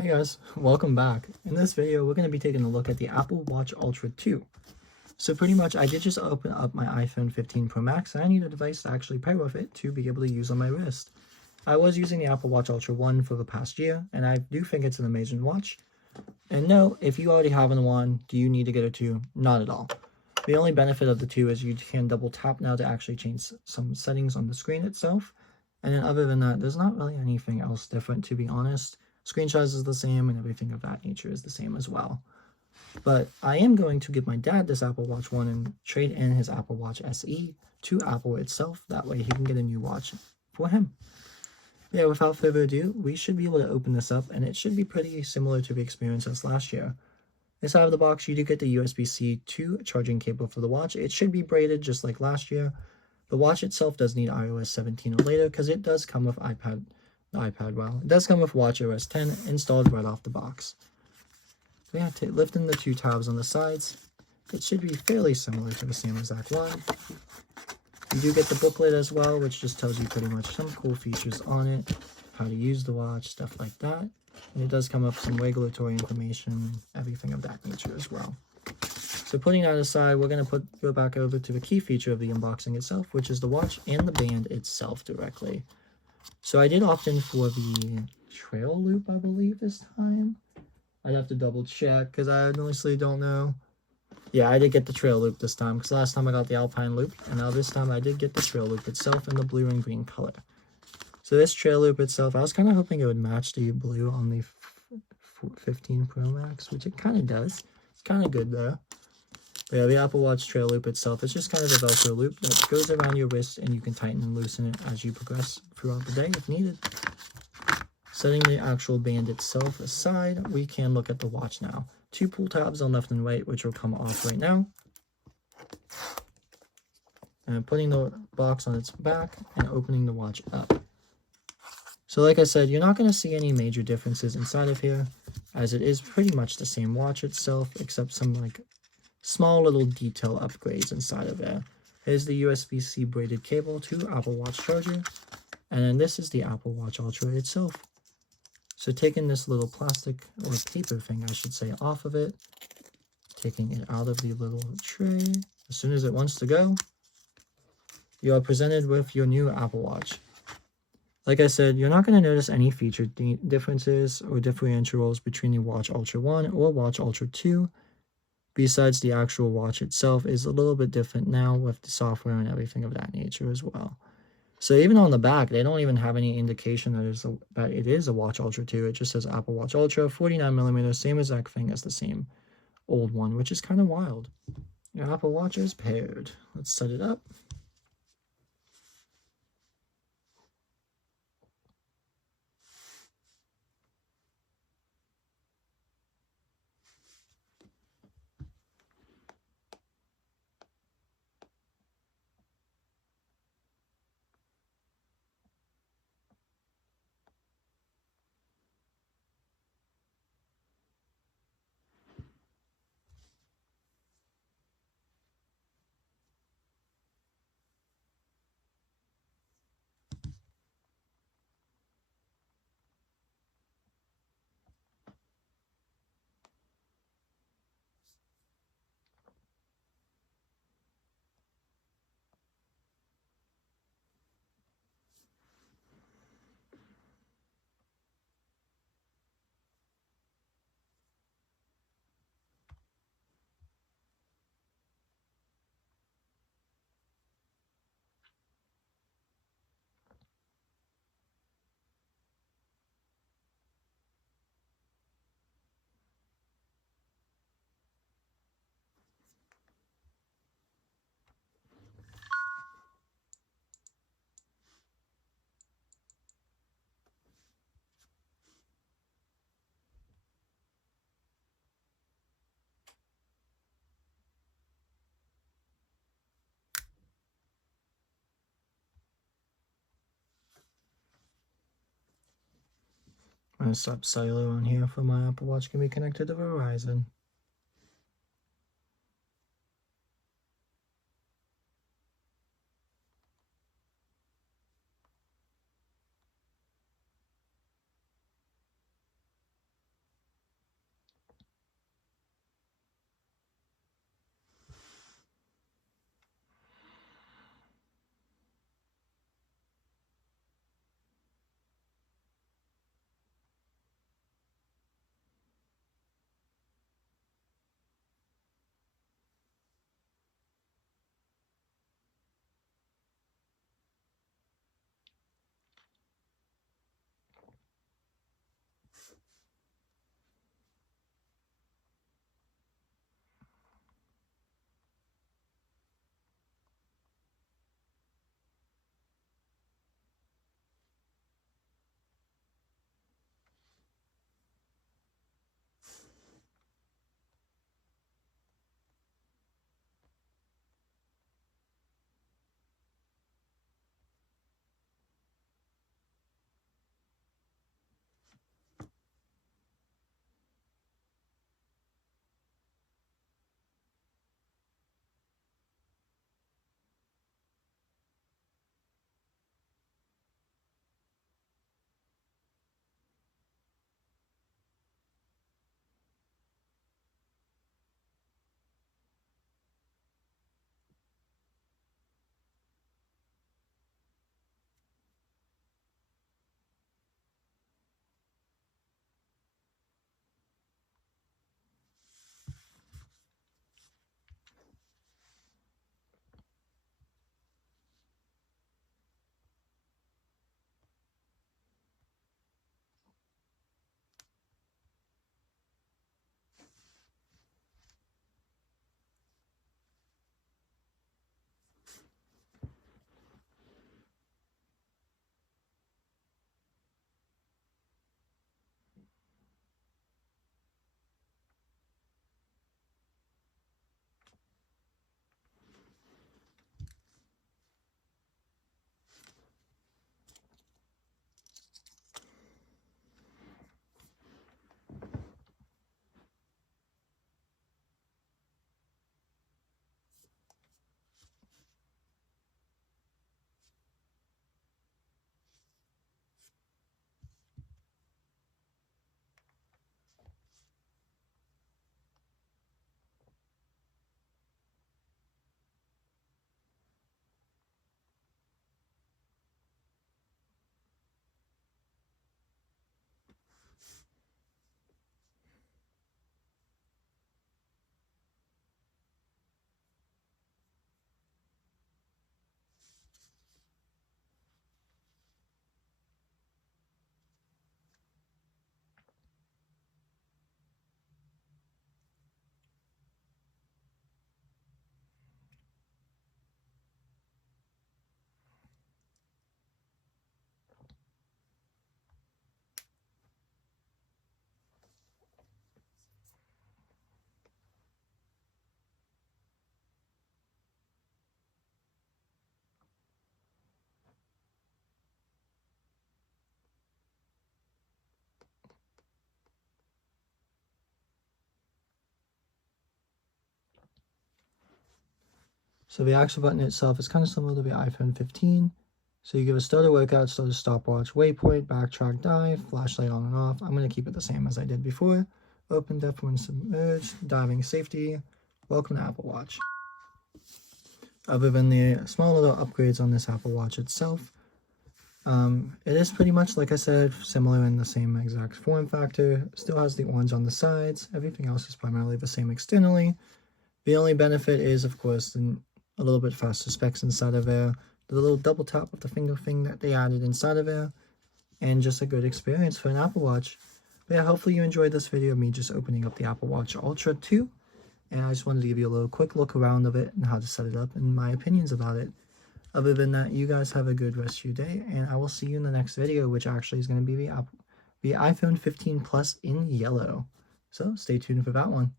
Hey guys, welcome back. In this video, we're going to be taking a look at the Apple Watch Ultra 2. So pretty much, I did just open up my iPhone 15 Pro Max, and I need a device to actually pair with it to be able to use on my wrist. I was using the Apple Watch Ultra 1 for the past year, and I do think it's an amazing watch. And no, if you already have a one, do you need to get a 2? Not at all. The only benefit of the 2 is you can double tap now to actually change some settings on the screen itself. And then other than that, there's not really anything else different, to be honest. Screen size is the same and everything of that nature is the same as well. But I am going to give my dad this Apple Watch 1 and trade in his Apple Watch SE to Apple itself. That way he can get a new watch for him. Yeah, without further ado, we should be able to open this up, and it should be pretty similar to the experience as last year. Inside of the box, you do get the USB-C 2 charging cable for the watch. It should be braided just like last year. The watch itself does need iOS 17 or later because it does come with it does come with watchOS 10 installed right off the box. So yeah, lifting the two tabs on the sides, it should be fairly similar to the same exact one. You do get the booklet as well, which just tells you pretty much some cool features on it, how to use the watch, stuff like that. And it does come with some regulatory information, everything of that nature as well. So putting that aside, we're going to go back over to the key feature of the unboxing itself, which is the watch and the band itself directly. So I did opt in for the trail loop, I believe, this time. I'd have to double check because I honestly don't know. Yeah, I did get the trail loop this time because last time I got the Alpine loop, and now this time I did get the trail loop itself in the blue and green color. So this trail loop itself, I was kind of hoping it would match the blue on the 15 Pro Max, which it kind of does. It's kind of good though. But yeah, the Apple Watch trail loop itself is just kind of a Velcro loop that goes around your wrist, and you can tighten and loosen it as you progress throughout the day if needed. Setting the actual band itself aside, we can look at the watch now. Two pull tabs on left and right, which will come off right now. And putting the box on its back and opening the watch up. So like I said, you're not going to see any major differences inside of here, as it is pretty much the same watch itself, except some like small little detail upgrades inside of there. Here's the USB-C braided cable to Apple Watch charger, and then this is the Apple Watch Ultra itself. So taking this little plastic, or paper thing I should say, off of it, taking it out of the little tray, as soon as it wants to go, you are presented with your new Apple Watch. Like I said, you're not going to notice any feature differences or differentials between the Watch Ultra 1 or Watch Ultra 2. Besides, the actual watch itself is a little bit different now with the software and everything of that nature as well. So even on the back, they don't even have any indication that it is a Watch Ultra 2. It just says Apple Watch Ultra, 49mm, same exact thing as the same old one, which is kind of wild. Your Apple Watch is paired. Let's set it up. I'm going to stop cellular on here for my Apple Watch can be connected to Verizon. So the actual button itself is kind of similar to the iPhone 15. So you give a start a workout, start a stopwatch, waypoint, backtrack, dive, flashlight on and off. I'm going to keep it the same as I did before. Open depth when submerged, diving safety. Welcome to Apple Watch. Other than the small little upgrades on this Apple Watch itself, it is pretty much, like I said, similar in the same exact form factor. Still has the orange on the sides. Everything else is primarily the same externally. The only benefit is, of course, a little bit faster specs inside of there. The little double tap of the finger thing that they added inside of there. And just a good experience for an Apple Watch. But yeah, hopefully you enjoyed this video of me just opening up the Apple Watch Ultra 2. And I just wanted to give you a little quick look around of it and how to set it up and my opinions about it. Other than that, you guys have a good rest of your day, and I will see you in the next video, which actually is going to be the iPhone 15 Plus in yellow. So stay tuned for that one.